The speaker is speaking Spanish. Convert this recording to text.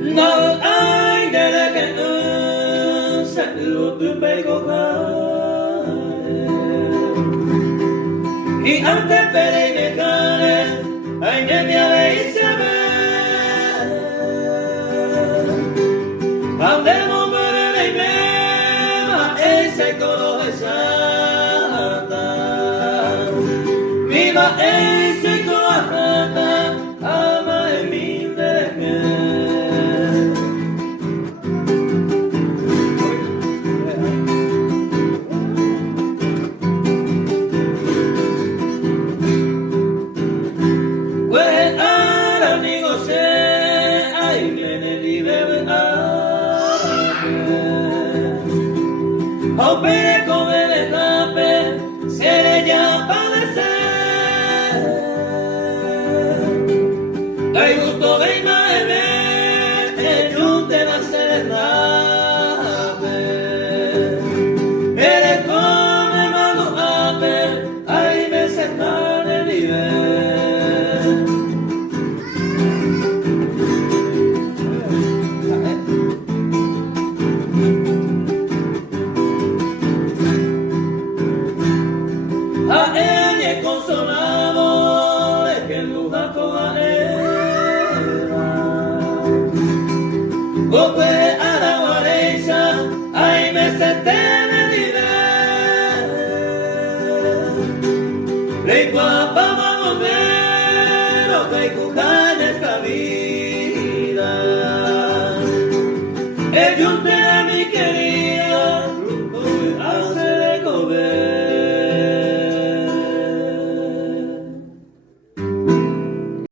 nào ai để lại cái ơn sẽ luôn ướm bay cố y antes de me caer ay que me habéis andemos por el mema ese color santa viva ese color ama en mi Opere con el escape, se le llama padecer. Hay gusto de imagen, el yunte la serenave. Eres con el mago ape, ahí me sentan el nivel. A él es consolado de que luz a toda era. Gope a la guarecha, ahí me senté en el nivel. Rey guapa, mamá, pero que cucana esta vida.